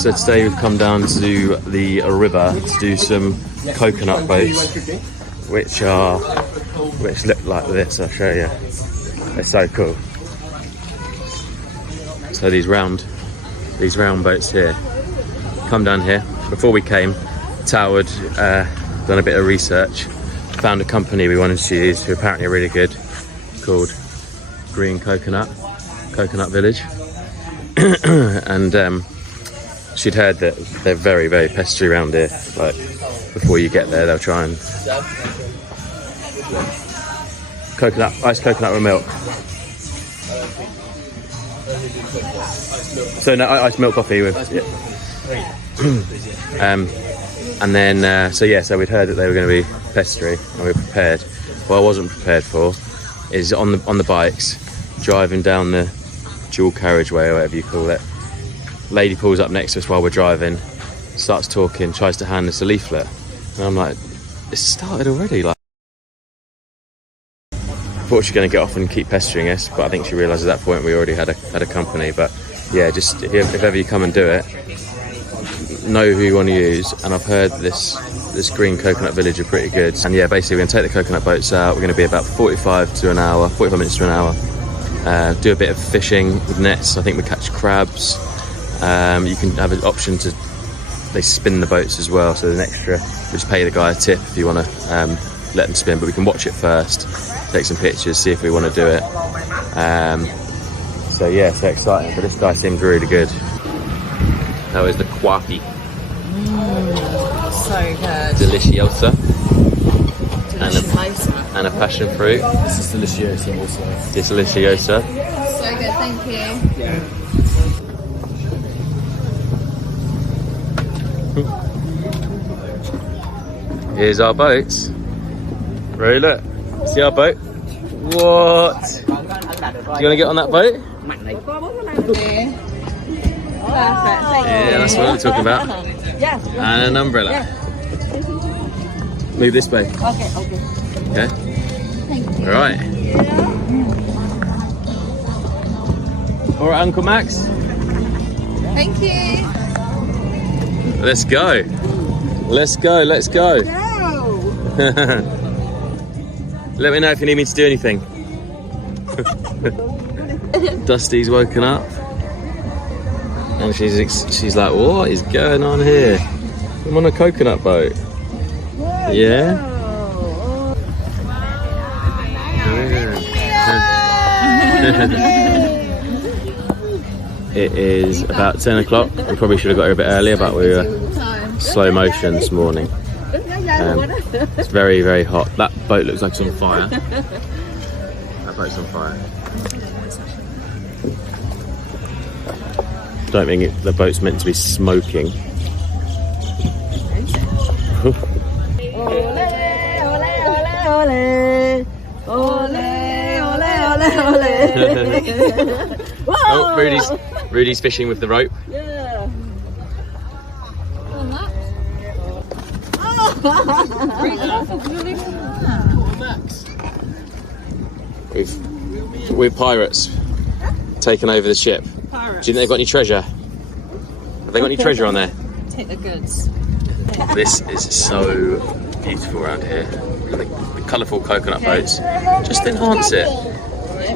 So today we've come down to the river to do some coconut boats, which look like this. I'll show you. They're so cool. So these round boats here. Come down here. Before we came, Tao had done a bit of research, found a company we wanted to use who apparently are really good, called Green Coconut Village. And she'd heard that they're very, very pestery around here. Like, before you get there, they'll try and... Iced coconut with milk. So no, iced milk coffee with... Yeah. And then, so we'd heard that they were going to be pestery, and we were prepared. What I wasn't prepared for is on the bikes, driving down the dual carriageway or whatever you call it. Lady pulls up next to us while we're driving, starts talking, tries to hand us a leaflet, and I'm like, it's started already. Like, I thought she was going to get off and keep pestering us, but I think she realised at that point we already had a company. But yeah, just if ever you come and do it, know who you want to use. And I've heard this Green Coconut Village are pretty good. And yeah, basically we're going to take the coconut boats out. We're going to be about 45 minutes to an hour. Do a bit of fishing with nets. I think we catch crabs. You can have an option to, they spin the boats as well, so there's an extra, just pay the guy a tip if you want to let them spin, but we can watch it first, take some pictures, see if we want to do it. So yeah, so exciting, but this guy seemed really good. That was the quaffy. So good. Deliciosa. Deliciosa. And a passion fruit. This is deliciosa also. Deliciosa. So good, thank you. Yeah. Here's our boats. Really, look. See our boat? What? Do you want to get on that boat? Perfect, thank you. Yeah, that's what we're talking about. Yes. And an umbrella. Yeah. Move this way. Okay. Okay. Thank you. All right. All right, Uncle Max. Thank you. Let's go. Let's go. Let me know if you need me to do anything. Dusty's woken up. And she's like, what is going on here? I'm on a coconut boat. Yeah? It is about 10 o'clock. We probably should have got here a bit earlier, but we were slow motion this morning. It's very, very hot. That boat looks like it's on fire. That boat's on fire. Don't think the boat's meant to be smoking. Oh, Rudy's fishing with the rope. Yeah. We're pirates taking over the ship. Pirates. Do you think they've got any treasure? Have they got any treasure on there? Take the goods. This is so beautiful around here. The colourful coconut boats just enhance it.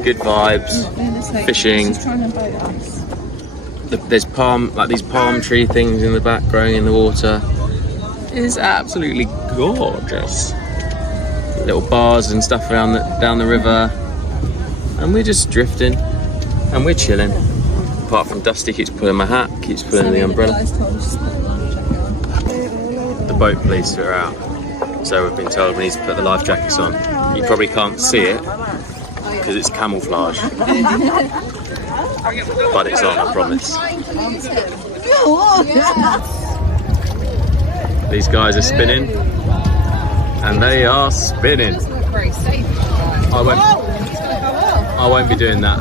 Good vibes, fishing. There's these palm tree things in the back growing in the water. It is absolutely gorgeous. Little bars and stuff down the river, and we're just drifting and we're chilling. Apart from Dusty keeps pulling my hat, keeps pulling the umbrella. The boat police are out, so we've been told we need to put the life jackets on. You probably can't see it because it's camouflage, but it's on, I promise. These guys are spinning, and they are spinning. I won't be doing that.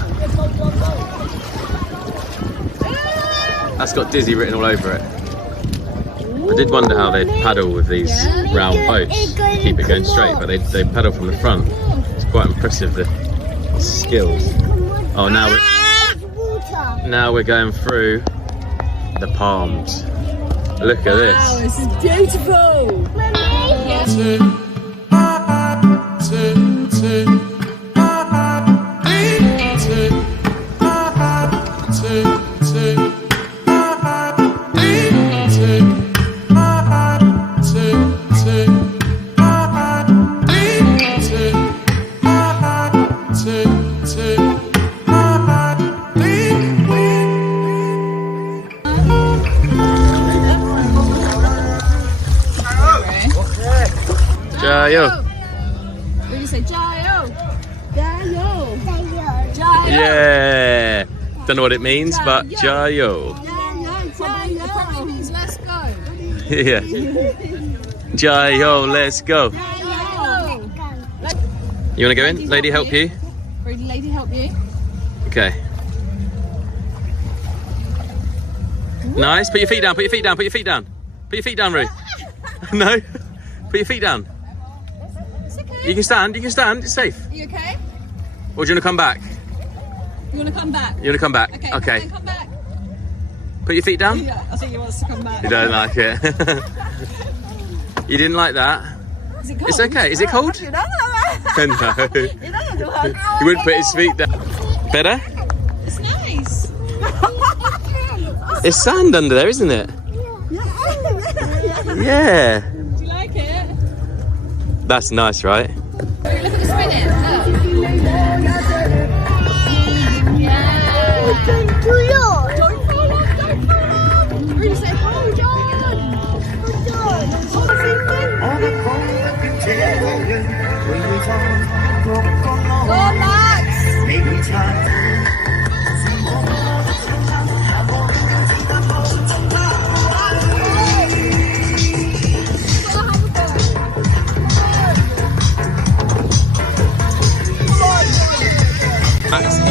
That's got Dizzy written all over it. I did wonder how they paddle with these round boats, keep it going straight, but they paddle from the front. It's quite impressive, the skills. Oh, now we're going through the palms. Look at this. Wow, this is beautiful. Jayo. What do you say? Jayo. Jayo. Jayo. Yeah. Don't know what it means, but Jayo. It probably means let's go. Yeah. Jayo, let's go. Jayo. You want to go in? Lady, help you? Rudy, lady, help you. Okay. Nice. Put your feet down. Put your feet down. Put your feet down. Put your feet down, Ruth. No. Put your feet down. It's okay. You can stand. You can stand. It's safe. Are you okay? Or do you want to come back? You want to come back? You want to come back? Okay. Okay. Then come back. Put your feet down. Yeah, I think he wants to come back. You don't like it. You didn't like that? Is it cold? It's okay. Is it cold? No. No. He wouldn't put his feet down. Better? It's nice. It's sand under there, isn't it? Yeah. Do you like it? That's nice, right? Look at the spinning. Look. Yeah. Don't fall off. Don't fall off. Rudy said, hold on. Go on, Max.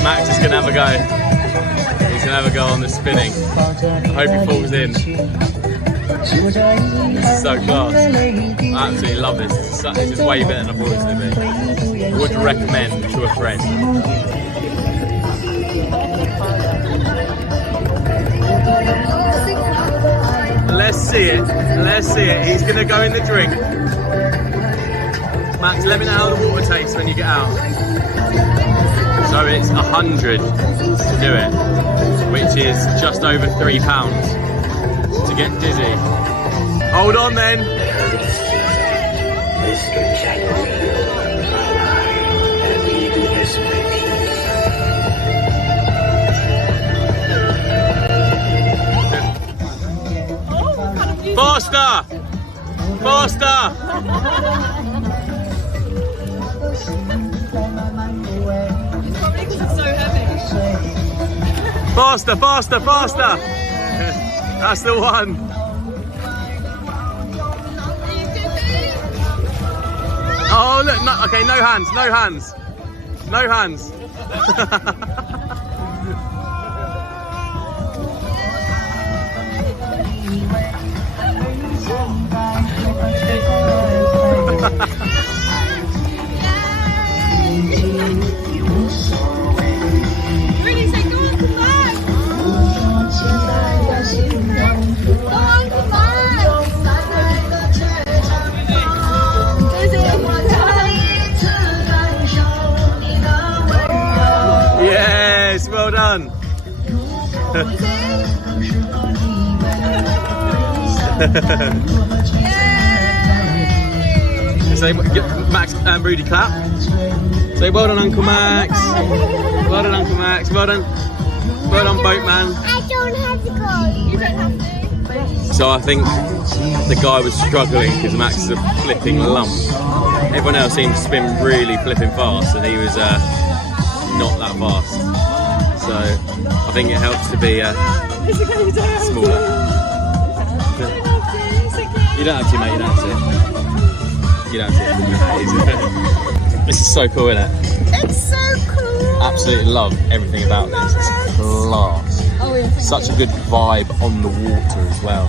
Max is gonna have a go. He's gonna have a go on the spinning. I hope he falls in. This is so class. I absolutely love this. This is way better than I thought it was gonna be. I would recommend to a friend. Let's see it. Let's see it. He's gonna go in the drink. Max, let me know how the water tastes when you get out. So it's 100 to do it, which is just over £3 to get dizzy. Hold on then. Faster! Faster! Probably because it's so heavy. Faster, faster, faster! That's the one. Oh look, no, okay, no hands, no hands. No hands. Really say, go on, come back. Go on, come back. Yes, well done. Say, Max and Rudi clap. Say well done, Uncle Max. Well done, Uncle Max. Well done, boatman. I don't have to go. You don't have to. So I think the guy was struggling because Max is a flipping lump. Everyone else seemed to spin really flipping fast, and he was not that fast. So I think it helps to be smaller. You don't have to, mate. You don't have to. You don't have to. This is so cool, isn't it? It's so cool. Absolutely love everything about this. It's class. Oh, yeah, Such a good vibe on the water as well.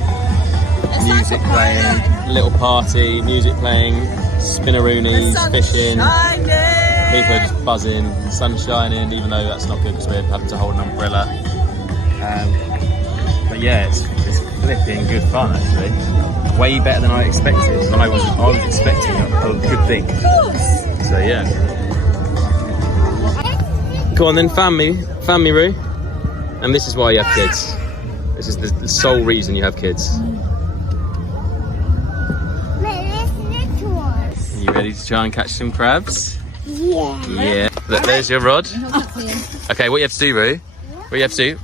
It's Music like a playing, party. little party, music playing, spinneroonies, fishing. People are just buzzing, sun shining, even though that's not good because we're having to hold an umbrella. But yeah, it's flipping good fun actually. Way better than I expected. And I was expecting a good thing. So yeah. Go on then, family, Roo. And this is why you have kids. This is the sole reason you have kids. Are you ready to try and catch some crabs? Yeah. Yeah. Look, there's your rod. Okay, what you have to do, Roo? What you have to do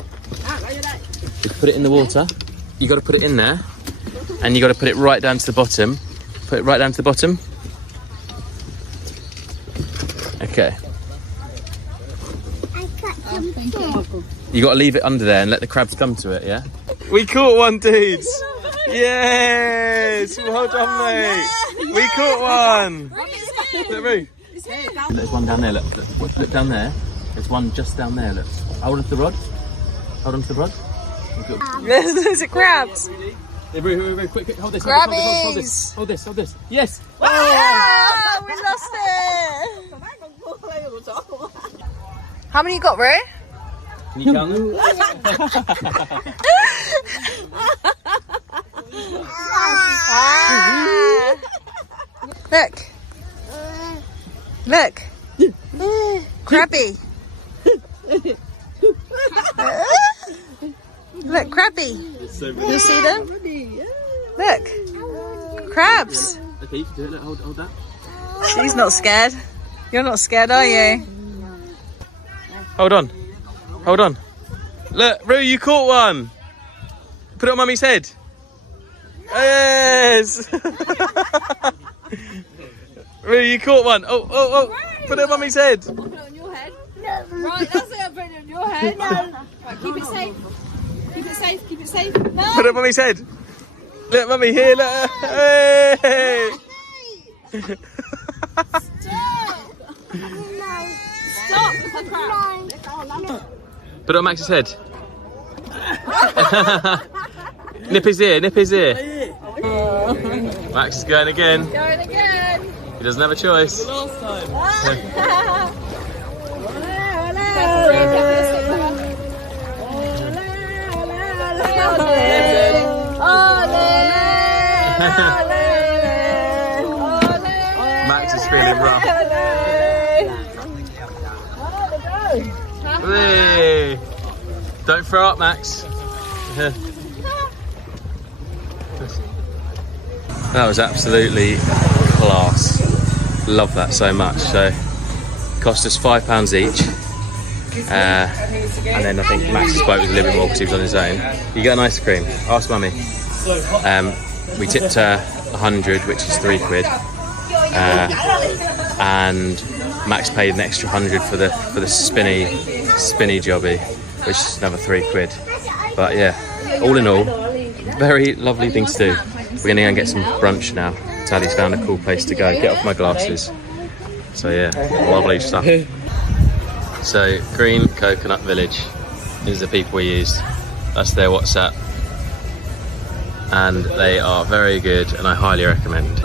is put it in the water. You got to put it in there, and you got to put it right down to the bottom. Put it right down to the bottom. Okay. You got to leave it under there and let the crabs come to it. Yeah. We caught one, dudes. Yes. Well done, mate. We caught one. Look, Roo. There's one down there. Look down there. There's one just down there. Look. Hold on to the rod. Hold on to the rod. There's crabs. Yeah, Roo, quick, hold this. Crabbies. Hold this. Yes. Oh, we lost it. How many you got, Ray? Can you count them? Look. Look. Crabby. Look, crabby. You see them? Look. Crabs. Okay, you can do it. Look, hold that. She's not scared. You're not scared, are you? Hold on. Look, Roo, you caught one. Put it on Mummy's head. Yes. Roo, you caught one. Oh. Put it on Mummy's head. Put it on your head. No. Right, that's it. Put it on your head. No. Right, keep it safe. Keep it safe. No. Put it on Mummy's head. Look, Mummy, here, look. Hey. Stop. Put it on Max's head. Nip his ear. Max is going again. He doesn't have a choice. Last time. Max is feeling rough. Hey. Don't throw up, Max. That was absolutely class. Love that so much. So, cost us £5 each. And then I think Max's boat was a little bit more because he was on his own. You get an ice cream. Ask Mummy. We tipped her 100, which is £3. And Max paid an extra 100 for the spinny jobby, which is another £3. But yeah, all in all, very lovely thing to do. We're gonna go and get some brunch now. Tally's found a cool place to go. Get off my glasses. So yeah, lovely stuff. So Green Coconut Village is the people we used. That's their WhatsApp, and they are very good, and I highly recommend.